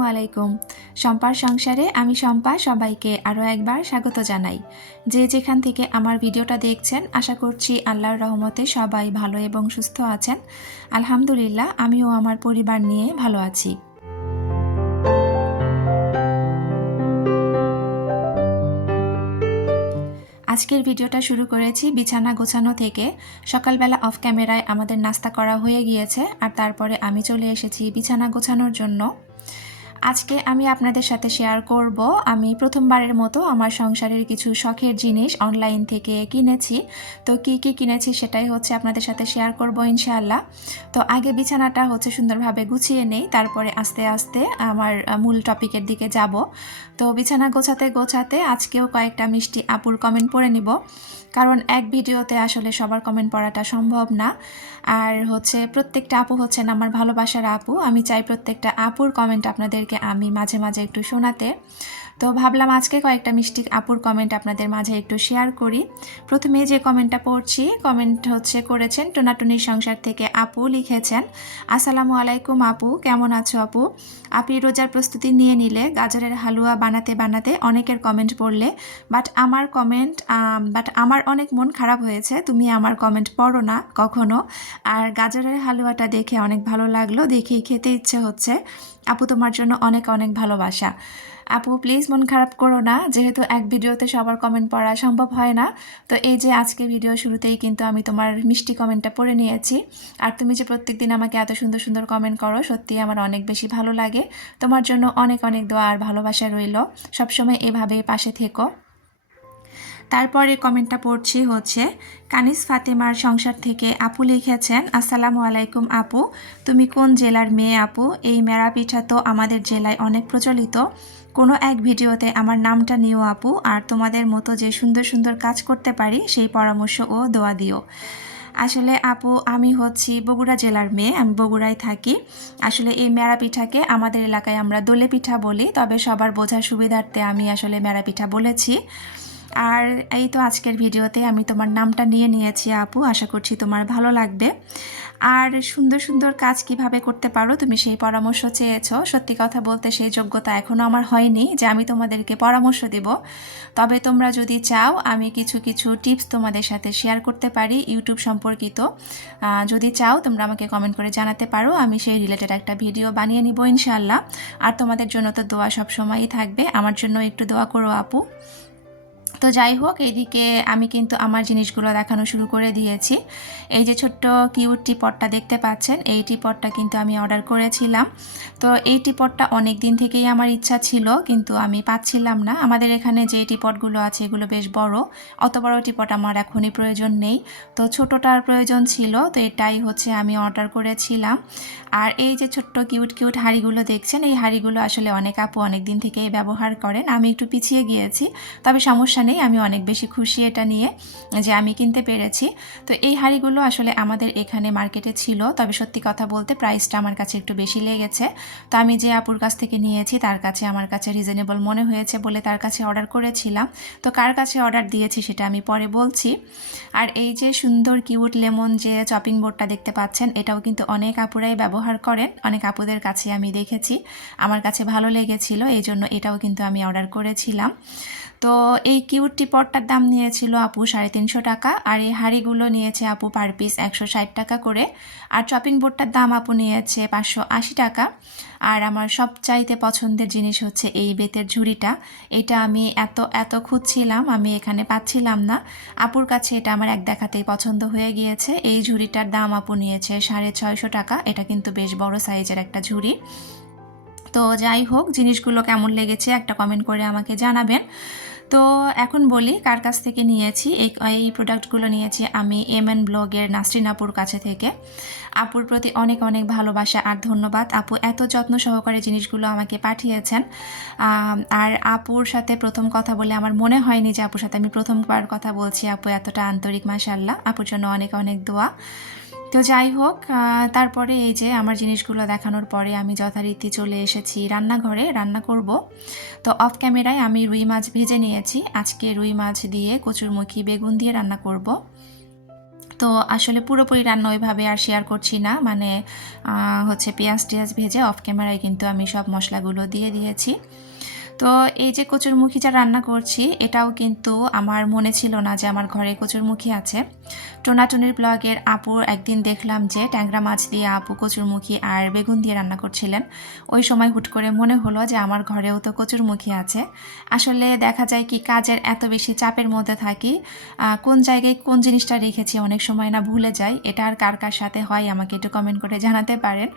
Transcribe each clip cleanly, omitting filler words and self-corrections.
আসসালামু আলাইকুম। শম্পার সংসারে আমি শম্পা সবাইকে আরও একবার স্বাগত জানাই। যে যেখান থেকে আমার ভিডিওটা দেখছেন আশা করছি আল্লাহর রহমতে সবাই ভালো এবং সুস্থ আছেন। আলহামদুলিল্লাহ আমিও আমার পরিবার নিয়ে ভালো আছি। আজকের ভিডিওটা শুরু করেছি বিছানা গোছানো থেকে। সকালবেলা অফ ক্যামেরায় আমাদের নাস্তা করা হয়ে গিয়েছে আর তারপরে আমি চলে এসেছি বিছানা গোছানোর জন্য। আজকে আমি আপনাদের সাথে শেয়ার করব আমি প্রথমবারের মতো আমার সংসারের কিছু শখের জিনিস অনলাইন থেকে কিনেছি। তো কি কি কিনেছি সেটাই হচ্ছে আপনাদের সাথে শেয়ার করব ইনশাআল্লাহ। তো আগে বিছানাটা হচ্ছে সুন্দরভাবে গুছিয়ে নেই, তারপরে আস্তে আস্তে আমার মূল টপিকের দিকে যাব। তো বিছানা গোছাতে গোছাতে আজকেও কয়েকটা মিষ্টি আপুর কমেন্ট পড়ে নিব, কারণ এক ভিডিওতে আসলে সবার কমেন্ট পড়াটা সম্ভব না। আর হচ্ছে প্রত্যেকটা আপু হচ্ছেন আমার ভালোবাসার আপু, আমি চাই প্রত্যেকটা আপুর কমেন্ট আপনাদেরকে আমি মাঝে মাঝে একটু শোনাতে। তো ভাবলাম আজকে কয়েকটা মিষ্টি আপুর কমেন্ট আপনাদের মাঝে একটু শেয়ার করি। প্রথমে যে কমেন্টটা পড়ছি, কমেন্ট হচ্ছে করেছেন টোনাটুনির সংসার থেকে আপু, লিখেছেন আসসালামু আলাইকুম আপু, কেমন আছো আপু? আপনি রোজার প্রস্তুতি নিয়ে নিলে গাজরের হালুয়া বানাতে বানাতে অনেকের কমেন্ট পড়লে, বাট আমার অনেক মন খারাপ হয়েছে তুমি আমার কমেন্ট পড়ো না কখনো। আর গাজরের হালুয়াটা দেখে অনেক ভালো লাগলো, দেখেই খেতে ইচ্ছে হচ্ছে। আপু তোমার জন্য অনেক অনেক ভালোবাসা। আপু প্লিজ মন খারাপ করো না, যেহেতু এক ভিডিওতে সবার কমেন্ট পড়া সম্ভব হয় না। তো এই যে আজকে ভিডিও শুরুতেই কিন্তু আমি তোমার মিষ্টি কমেন্টটা পড়ে নিয়েছি। আর তুমি যে প্রত্যেকদিন আমাকে এত সুন্দর সুন্দর কমেন্ট করো, সত্যি আমার অনেক বেশি ভালো লাগে। তোমার জন্য অনেক অনেক দোয়া আর ভালোবাসা রইল, সবসময় এভাবেই পাশে থেকো। তারপরে কমেন্টটা পড়ছি হচ্ছে কানিস ফাতেমার সংসার থেকে আপু, লিখেছেন আসসালামু আলাইকুম আপু, তুমি কোন জেলার মেয়ে আপু? এই মেরা পিঠা তো আমাদের জেলায় অনেক প্রচলিত, কোনো এক ভিডিওতে আমার নামটা নিও আপু, আর তোমাদের মতো যে সুন্দর সুন্দর কাজ করতে পারি সেই পরামর্শ ও দোয়া দিও। আসলে আপু আমি হচ্ছি বগুড়া জেলার মেয়ে, আমি বগুড়ায় থাকি। আসলে এই মেরা পিঠাকে আমাদের এলাকায় আমরা দোলে পিঠা বলি, তবে সবার বোঝার সুবিধার্থে আমি আসলে মেরা পিঠা বলেছি। আর এই তো আজকের ভিডিওতে আমি তোমার নামটা নিয়ে নিয়েছি আপু, আশা করছি তোমার ভালো লাগবে। আর সুন্দর সুন্দর কাজ কিভাবে করতে পারো তুমি সেই পরামর্শ চেয়েছো। সত্যি কথা বলতে সেই যোগ্যতা এখনও আমার হয়নি যে আমি তোমাদেরকে পরামর্শ দেব, তবে তোমরা যদি চাও আমি কিছু কিছু টিপস তোমাদের সাথে শেয়ার করতে পারি ইউটিউব সম্পর্কিত। যদি চাও তোমরা আমাকে কমেন্ট করে জানাতে পারো, আমি সেই রিলেটেড একটা ভিডিও বানিয়ে নিব ইনশাআল্লাহ। আর তোমাদের জন্য তো দোয়া সবসময়ই থাকবে, আমার জন্য একটু দোয়া করো আপু। তো যাই হোক, এইদিকে আমি কিন্তু আমার জিনিসগুলো দেখানো শুরু করে দিয়েছি। এই যে ছোট্ট কিউট টিপটটা দেখতে পাচ্ছেন, এই টিপটটা কিন্তু আমি অর্ডার করেছিলাম। তো এই টিপটটা অনেক দিন থেকেই আমার ইচ্ছা ছিল, কিন্তু আমি পাচ্ছিলাম না। আমাদের এখানে যে টিপটগুলো আছে এগুলো বেশ বড়, অত বড় টিপট আমার এখনই প্রয়োজন নেই। তো ছোটোটার প্রয়োজন ছিল, তো এটাই হচ্ছে আমি অর্ডার করেছিলাম। আর এই যে ছোট্ট কিউট কিউট হাঁড়িগুলো দেখছেন, এই হাঁড়িগুলো আসলে অনেক আপু অনেক দিন থেকেই ব্যবহার করেন, আমি একটু পিছিয়ে গিয়েছি, তবে সমস্যা নেই, আমি অনেক বেশি খুশি এটা নিয়ে যে আমি কিনতে পেরেছি। তো এই হাঁড়িগুলো আসলে আমাদের এখানে মার্কেটে ছিল, তবে সত্যি কথা বলতে প্রাইসটা আমার কাছে একটু বেশি লেগেছে। তো আমি যে আপুর কাছ থেকে নিয়েছি তার কাছে আমার কাছে রিজনেবল মনে হয়েছে বলে তার কাছে অর্ডার করেছিলাম। তো কার কাছে অর্ডার দিয়েছি সেটা আমি পরে বলছি। আর এই যে সুন্দর কিউট লেমন যে চপিং বোর্ডটা দেখতে পাচ্ছেন, এটাও কিন্তু অনেক আপুরাই ব্যবহার করেন, অনেক আপুদের কাছে আমি দেখেছি, আমার কাছে ভালো লেগেছিল, এই জন্য এটাও কিন্তু আমি অর্ডার করেছিলাম। তো এই কিউট টিপটটার দাম নিয়েছিল আপু 350 টাকা, আর এই হাঁড়িগুলো নিয়েছে আপু পার পিস 160 টাকা করে। আর চপিং বোর্ডটার দাম আপু নিয়েছে 580 টাকা। আর আমার সবচাইতে পছন্দের জিনিস হচ্ছে এই বেতের ঝুড়িটা, এটা আমি এত এত খুঁজছিলাম, আমি এখানে পাচ্ছিলাম না। আপুর কাছে এটা আমার এক দেখাতেই পছন্দ হয়ে গিয়েছে। এই ঝুড়িটার দাম আপু নিয়েছে 650 টাকা, এটা কিন্তু বেশ বড় সাইজের একটা ঝুড়ি। তো যাই হোক, জিনিসগুলো কেমন লেগেছে একটা কমেন্ট করে আমাকে জানাবেন। তো এখন বলি কার কাছ থেকে নিয়েছি এই প্রোডাক্টগুলো। নিয়েছি আমি MN ব্লগের নাসরিন আপুর কাছে থেকে। আপুর প্রতি অনেক অনেক ভালোবাসা আর ধন্যবাদ, আপু এত যত্ন সহকারে জিনিসগুলো আমাকে পাঠিয়েছেন। আর আপুর সাথে প্রথম কথা বলে আমার মনে হয়নি যে আপুর সাথে আমি প্রথমবার কথা বলছি, আপু এতটা আন্তরিক, মাশাআল্লাহ, আপুর জন্য অনেক অনেক দোয়া। তো যাই হোক, তারপরে এই যে আমার জিনিসগুলো দেখানোর পরে আমি যথারীতি চলে এসেছি রান্নাঘরে, রান্না করব। তো অফ ক্যামেরায় আমি রুই মাছ ভেজে নিয়েছি, আজকে রুই মাছ দিয়ে কচুরমুখী বেগুন দিয়ে রান্না করব। তো আসলে পুরোপুরি রান্না ওইভাবে আর শেয়ার করছি না, মানে হচ্ছে পেঁয়াজ টিয়াজ ভেজে অফ ক্যামেরায় কিন্তু আমি সব মশলাগুলো দিয়ে দিয়েছি। তো এই যে কচুরমুখী যা রান্না করছি, এটাও কিন্তু আমার মনে ছিল না যে আমার ঘরে কচুরমুখী আছে। টোনাটুনির ব্লগের আপুর একদিন দেখলাম যে ট্যাংরা মাছ দিয়ে আপু কচুরমুখী আর বেগুন দিয়ে রান্না করছিলেন। ওই সময় হুট করে মনে হলো যে আমার ঘরেও তো কচুরমুখী আছে। আসলে দেখা যায় কি, কাজের এত বেশি চাপের মধ্যে থাকি, কোন জায়গায় কোন জিনিসটা রেখেছি অনেক সময় না ভুলে যাই। এটা আর কার কার সাথে হয় আমাকে একটু কমেন্ট করে জানাতে পারেন।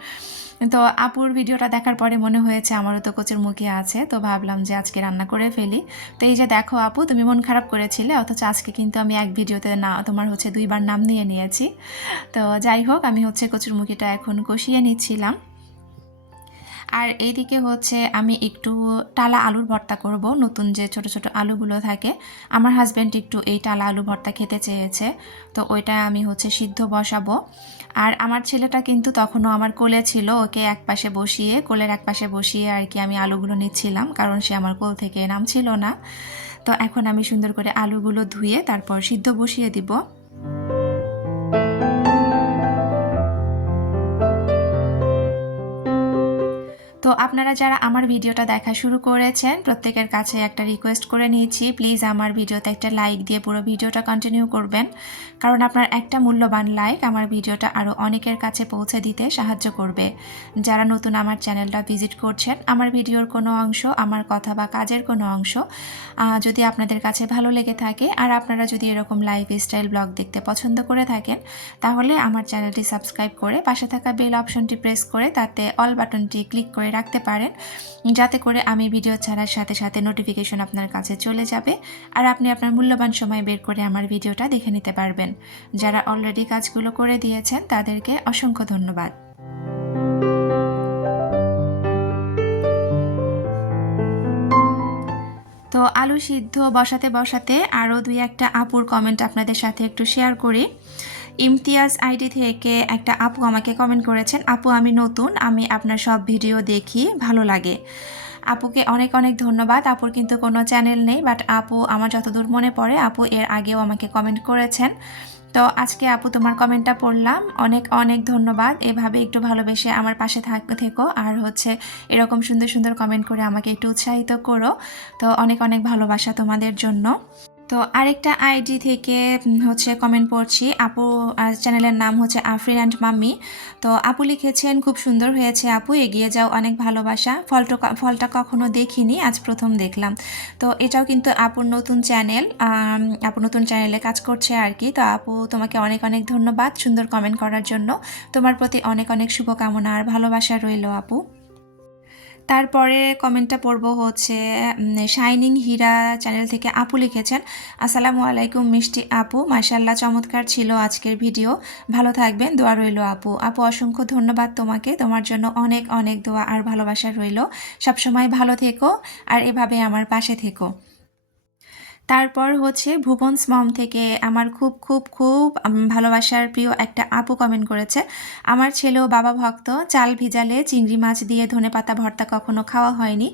তো আপুর ভিডিওটা দেখার পরে মনে হয়েছে আমারও তো কচুরমুখী আছে, তো ভাবলাম যে আজকে রান্না করে ফেলি। তো এই যে দেখো আপু, তুমি মন খারাপ করেছিলে, অথচ আজকে কিন্তু আমি এক ভিডিওতে না তোমার হচ্ছে 2বার নাম নিয়ে নিয়েছি। তো যাই হোক, আমি হচ্ছে কচুরমুখীটা এখন কষিয়ে নিচ্ছিলাম। আর এইদিকে হচ্ছে আমি একটু টালা আলুর ভর্তা করব, নতুন যে ছোট ছোট আলুগুলো থাকে। আমার হাজব্যান্ড একটু এই টালা আলু ভর্তা খেতে চেয়েছে, তো ওইটা আমি হচ্ছে সিদ্ধ বসাবো। আর আমার ছেলেটা কিন্তু তখনও আমার কোলে ছিল, ওকে একপাশে বসিয়ে, কোলের একপাশে বসিয়ে আর কি আমি আলুগুলো নিচ্ছিলাম, কারণ সে আমার কোল থেকে নামছিল না। তো এখন আমি সুন্দর করে আলুগুলো ধুয়ে তারপর সিদ্ধ বসিয়ে দিব। তো আপনারা যারা আমার ভিডিওটা দেখা শুরু করেছেন, প্রত্যেকের কাছে একটা রিকোয়েস্ট করে নিয়েছি, প্লিজ আমার ভিডিওতে একটা লাইক দিয়ে পুরো ভিডিওটা কন্টিনিউ করবেন, কারণ আপনার একটা মূল্যবান লাইক আমার ভিডিওটা আরও অনেকের কাছে পৌঁছে দিতে সাহায্য করবে। যারা নতুন আমার চ্যানেলটা ভিজিট করছেন, আমার ভিডিওর কোনো অংশ, আমার কথা বা কাজের কোনো অংশ যদি আপনাদের কাছে ভালো লেগে থাকে, আর আপনারা যদি এরকম লাইফস্টাইল ব্লগ দেখতে পছন্দ করে থাকেন, তাহলে আমার চ্যানেলটি সাবস্ক্রাইব করে পাশে থাকা বেল অপশনটি প্রেস করে তাতে অল বাটনটি ক্লিক করে রাখতে পারেন, যাতে করে আমি ভিডিও ছাড়ার সাথে সাথে নোটিফিকেশন আপনার কাছে চলে যাবে, আর আপনি আপনার মূল্যবান সময় বের করে আমার ভিডিওটা দেখে নিতে পারবেন। যারা অলরেডি কাজগুলো করে দিয়েছেন তাদেরকে অসংখ্য ধন্যবাদ। তো আলু সিদ্ধ বসাতে বসাতে আরও 2-1টা আপুর কমেন্ট আপনাদের সাথে একটু শেয়ার করি। ইমতিয়াজ আইডি থেকে একটা আপু আমাকে কমেন্ট করেছেন, আপু আমি নতুন, আমি আপনার সব ভিডিও দেখি, ভালো লাগে। আপুকে অনেক অনেক ধন্যবাদ। আপুর কিন্তু কোনো চ্যানেল নেই, বাট আপু আমার যতদূর মনে পড়ে আপু এর আগেও আমাকে কমেন্ট করেছেন। তো আজকে আপু তোমার কমেন্টটা পড়লাম, অনেক অনেক ধন্যবাদ। এভাবে একটু ভালোবেসে আমার পাশে থেকো, আর হচ্ছে এরকম সুন্দর সুন্দর কমেন্ট করে আমাকে একটু উৎসাহিত করো। তো অনেক অনেক ভালোবাসা তোমাদের জন্য। তো আরেকটা আইডি থেকে হচ্ছে কমেন্ট পড়ছি, আপু চ্যানেলের নাম হচ্ছে আফরিন অ্যান্ড মাম্মি। তো আপু লিখেছেন, খুব সুন্দর হয়েছে আপু, এগিয়ে যাও, অনেক ভালোবাসা। ফলটা কখনো দেখিনি, আজ প্রথম দেখলাম। তো এটাও কিন্তু আপুর নতুন চ্যানেল, আপু নতুন চ্যানেলে কাজ করছে আর কি। তো আপু তোমাকে অনেক অনেক ধন্যবাদ সুন্দর কমেন্ট করার জন্য, তোমার প্রতি অনেক অনেক শুভকামনা আর ভালোবাসা রইল আপু। তারপরে কমেন্টটা পড়ব হচ্ছে শাইনিং হীরা চ্যানেল থেকে আপু লিখেছেন, আসসালামু আলাইকুম মিষ্টি আপু, মাশাআল্লাহ চমৎকার ছিল আজকের ভিডিও, ভালো থাকবেন, দোয়া রইল আপু। আপু অসংখ্য ধন্যবাদ তোমাকে, তোমার জন্য অনেক অনেক দোয়া আর ভালোবাসা রইল, সবসময় ভালো থেকো আর এভাবে আমার পাশে থেকো। তারপর হচ্ছে ভুবনস মম থেকে আমার খুব খুব খুব ভালোবাসার প্রিয় একটা আপু কমেন্ট করেছে, আমার ছেলেও বাবা ভক্ত, চাল ভিজালে চিংড়ি মাছ দিয়ে ধনেপাতা ভর্তা কখনো খাওয়া হয়নি,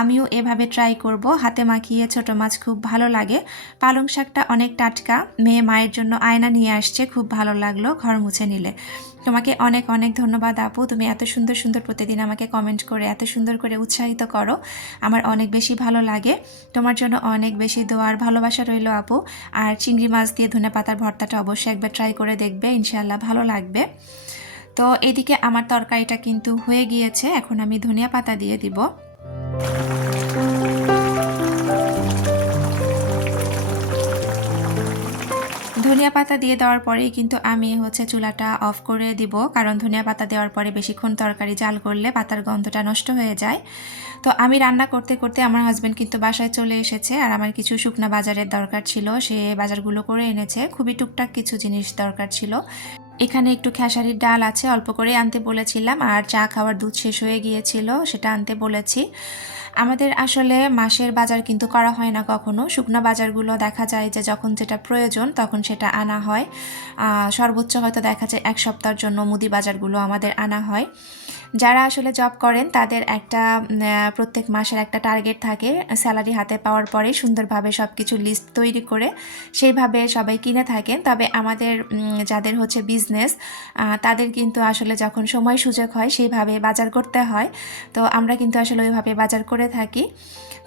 আমিও এভাবে ট্রাই করব, হাতে মাখিয়ে ছোট মাছ খুব ভালো লাগে, পালং শাকটা অনেক টাটকা, মেয়ে মায়ের জন্য আয়না নিয়ে আসছে, খুব ভালো লাগলো ঘর মুছে নিলে। তোমাকে অনেক অনেক ধন্যবাদ আপু, তুমি এত সুন্দর সুন্দর প্রতিদিন আমাকে কমেন্ট করে এত সুন্দর করে উৎসাহিত করো, আমার অনেক বেশি ভালো লাগে। তোমার জন্য অনেক বেশি দোয়ার ভালোবাসা রইল আপু। আর চিংড়ি মাছ দিয়ে ধনেপাতার ভর্তাটা অবশ্যই একবার ট্রাই করে দেখবে, ইনশাআল্লাহ ভালো লাগবে। তো এদিকে আমার তরকারিটা কিন্তু হয়ে গিয়েছে, এখন আমি ধনিয়া পাতা দিয়ে দিব। ধনিয়া পাতা দিয়ে দেওয়ার পরেই কিন্তু আমি হচ্ছে চুলাটা অফ করে দিব, কারণ ধনিয়া পাতা দেওয়ার পরে বেশিক্ষণ তরকারি জাল করলে পাতার গন্ধটা নষ্ট হয়ে যায়। তো আমি রান্না করতে করতে আমার হাজব্যান্ড কিন্তু বাসায় চলে এসেছে, আর আমার কিছু শুকনা বাজারের দরকার ছিল, সে বাজারগুলো করে এনেছে, খুবই টুকটাক কিছু জিনিস দরকার ছিল। এখানে একটু খেসারির ডাল আছে, অল্প করে আনতে বলেছিলাম, আর চা খাওয়ার দুধ শেষ হয়ে গিয়েছিল, সেটা আনতে বলেছি। আমাদের আসলে মাসের বাজার কিন্তু করা হয় না কখনো। শুকনো বাজারগুলো দেখা যায় যে যখন যেটা প্রয়োজন তখন সেটা আনা হয়। সর্বোচ্চ হয়তো দেখা যায় ১ সপ্তাহের জন্য মুদি বাজারগুলো আমাদের আনা হয়। যারা আসলে জব করেন তাদের একটা প্রত্যেক মাসের একটা টার্গেট থাকে, স্যালারি হাতে পাওয়ার পরে সুন্দরভাবে সব কিছু লিস্ট তৈরি করে সেইভাবে সবাই কিনে থাকেন। তবে আমাদের যাদের হচ্ছে বিজনেস তাদের কিন্তু আসলে যখন সময় সুযোগ হয় সেইভাবে বাজার করতে হয়। তো আমরা কিন্তু আসলে ওইভাবে বাজার করে থাকি।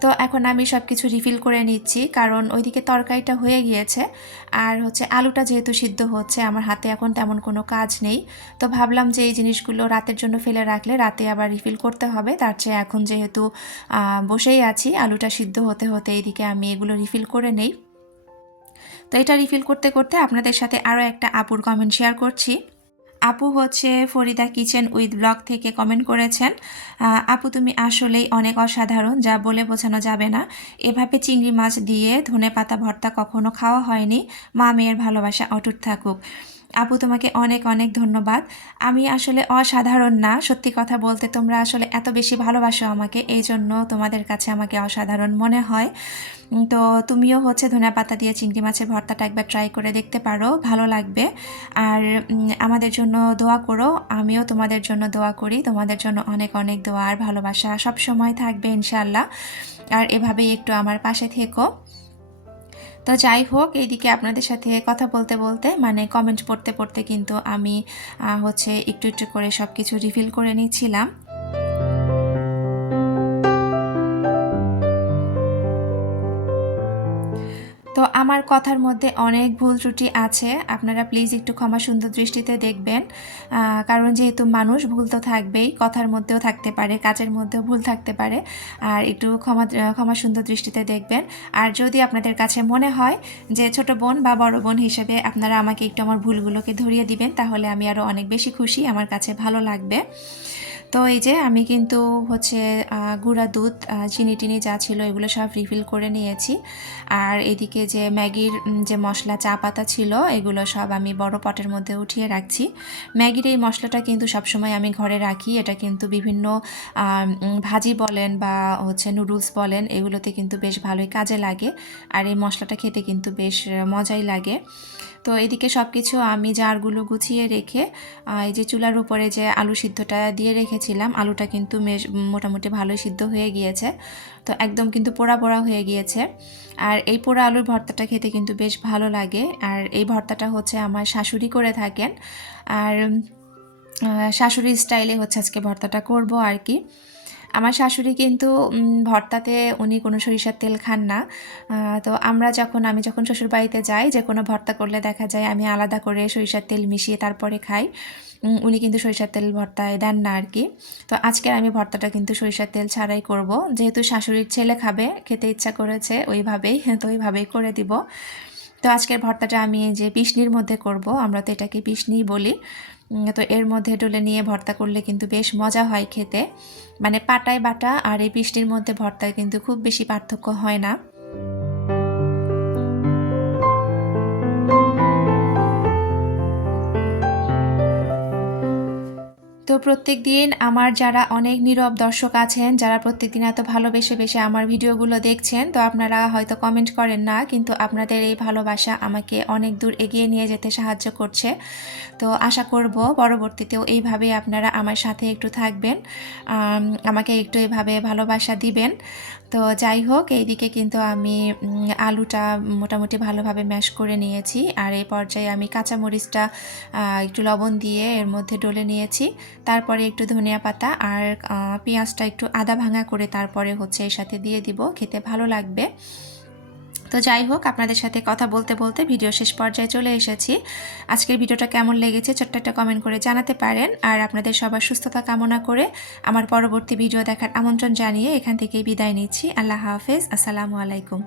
তো এখন আমি সব কিছু রিফিল করে নিচ্ছি, কারণ ওইদিকে তরকারিটা হয়ে গিয়েছে আর হচ্ছে আলুটা যেহেতু সিদ্ধ হচ্ছে, আমার হাতে এখন তেমন কোনো কাজ নেই। তো ভাবলাম যে এই জিনিসগুলো রাতের জন্য ফেলে রাখলে রাতে আবার রিফিল করতে হবে, তার চেয়ে এখন যেহেতু বসেই আছি আলুটা সিদ্ধ হতে হতে এইদিকে আমি এগুলো রিফিল করে নেই। তো এটা রিফিল করতে করতে আপনাদের সাথে আরও একটা আপুর কমেন্ট শেয়ার করছি। আপু হচ্ছে ফরিদা কিচেন উইথ ব্লগ থেকে কমেন্ট করেছেন, আপু তুমি আসলেই অনেক অসাধারণ, যা বলে বোঝানো যাবে না। এভাবে চিংড়ি মাছ দিয়ে ধনেপাতা ভর্তা কখনো খাওয়া হয়নি। মা মেয়ের ভালোবাসা অটুট থাকুক। আপু তোমাকে অনেক অনেক ধন্যবাদ। আমি আসলে অসাধারণ না, সত্যি কথা বলতে তোমরা আসলে এত বেশি ভালোবাসো আমাকে, এই জন্য তোমাদের কাছে আমাকে অসাধারণ মনে হয়। তো তুমিও হচ্ছে ধনেপাতা দিয়ে চিংড়ি মাছের ভর্তাটা একবার ট্রাই করে দেখতে পারো, ভালো লাগবে। আর আমাদের জন্য দোয়া করো, আমিও তোমাদের জন্য দোয়া করি। তোমাদের জন্য অনেক অনেক দোয়া আর ভালোবাসা সব সময় থাকবে ইনশাআল্লাহ। আর এভাবেই একটু আমার পাশে থেকো। তো যাই হোক, এইদিকে আপনাদের সাথে কথা বলতে বলতে মানে কমেন্ট পড়তে পড়তে কিন্তু আমি হচ্ছে একটু একটু করে সব কিছু রিফিল করে নিচ্ছিলাম। তো আমার কথার মধ্যে অনেক ভুল ত্রুটি আছে, আপনারা প্লিজ একটু ক্ষমা সুন্দর দৃষ্টিতে দেখবেন। কারণ যেহেতু মানুষ, ভুল তো থাকবেই, কথার মধ্যেও থাকতে পারে, কাজের মধ্যেও ভুল থাকতে পারে। আর একটু ক্ষমা সুন্দর দৃষ্টিতে দেখবেন। আর যদি আপনাদের কাছে মনে হয় যে ছোট বোন বা বড় বোন হিসেবে আপনারা আমাকে একটু আমার ভুলগুলোকে ধরিয়ে দিবেন, তাহলে আমি আরও অনেক বেশি খুশি, আমার কাছে ভালো লাগবে। তো এই যে আমি কিন্তু হচ্ছে গুঁড়া দুধ, চিনি টিনি যা ছিল এগুলো সব রিফিল করে নিয়েছি। আর এদিকে যে ম্যাগির যে মশলা, চা পাতা ছিল, এগুলো সব আমি বড় পটের মধ্যে উঠিয়ে রাখছি। ম্যাগির এই মশলাটা কিন্তু সবসময় আমি ঘরে রাখি, এটা কিন্তু বিভিন্ন ভাজি বলেন বা হচ্ছে নুডলস বলেন, এগুলোতে কিন্তু বেশ ভালোই কাজে লাগে। আর এই মশলাটা খেতে কিন্তু বেশ মজাই লাগে। তো এদিকে সব কিছু আমি জারগুলো গুছিয়ে রেখে এই যে চুলার উপরে যে আলু সিদ্ধটা দিয়ে রেখেছিলাম, আলুটা কিন্তু মোটামুটি ভালোই সিদ্ধ হয়ে গিয়েছে। তো একদম কিন্তু পোড়া পোড়া হয়ে গিয়েছে। আর এই পোড়া আলুর ভর্তাটা খেতে কিন্তু বেশ ভালো লাগে। আর এই ভর্তাটা হচ্ছে আমার শাশুড়ি করে থাকেন। আর শাশুড়ির স্টাইলে হচ্ছে আজকে ভর্তাটা করব আর কি। আমার শাশুড়ি কিন্তু ভর্তাতে উনি কোনো সরিষার তেল খান না। তো আমি যখন শ্বশুরবাড়িতে যাই, যে কোনো ভর্তা করলে দেখা যায় আমি আলাদা করে সরিষার তেল মিশিয়ে তারপরে খাই। উনি কিন্তু সরিষার তেল ভর্তায় দেন না আর কি। তো আজকের আমি ভর্তাটা কিন্তু সরিষার তেল ছাড়াই করব, যেহেতু শাশুড়ির ছেলে খাবে, খেতে ইচ্ছা করেছে ওইভাবেই, তো ওইভাবেই করে দিব। তো আজকের ভর্তাটা আমি এই যে পিশনির মধ্যে করব, আমরা তো এটাকে পিশনি বলি। তো এর মধ্যে ডলে নিয়ে ভর্তা করলে কিন্তু বেশ মজা হয় খেতে। মানে পাটায় বাটা আর এই পিশনির মধ্যে ভর্তায় কিন্তু খুব বেশি পার্থক্য হয় না। তো প্রত্যেকদিন আমার যারা অনেক নীরব দর্শক আছেন, যারা প্রত্যেকদিন এত ভালোবেসে আমার ভিডিওগুলো দেখছেন, তো আপনারা হয়তো কমেন্ট করেন না, কিন্তু আপনাদের এই ভালোবাসা আমাকে অনেক দূর এগিয়ে নিয়ে যেতে সাহায্য করছে। তো আশা করব পরবর্তীতেও এইভাবে আপনারা আমার সাথে একটু থাকবেন, আমাকে একটু এভাবে ভালোবাসা দিবেন। তো যাই হোক, এইদিকে কিন্তু আমি আলুটা মোটামুটি ভালোভাবে ম্যাশ করে নিয়েছি। আর এই পর্যায়ে আমি কাঁচামরিচটা একটু লবণ দিয়ে এর মধ্যে ডলে নিয়েছি। তারপরে একটু ধনিয়া পাতা আর পেঁয়াজটা একটু আদা ভাঙা করে তারপরে হচ্ছে এর সাথে দিয়ে দিব, খেতে ভালো লাগবে। তো যাই হোক, আপনাদের সাথে কথা বলতে বলতে ভিডিও শেষ পর্যায়ে চলে এসেছি। আজকের ভিডিওটা কেমন লেগেছে ছোট্ট একটা কমেন্ট করে জানাতে পারেন। আর আপনাদের সবার সুস্থতা কামনা করে আমার পরবর্তী ভিডিও দেখার আমন্ত্রণ জানিয়ে এখান থেকেই বিদায় নিচ্ছি। আল্লাহ হাফেজ, আসসালামু আলাইকুম।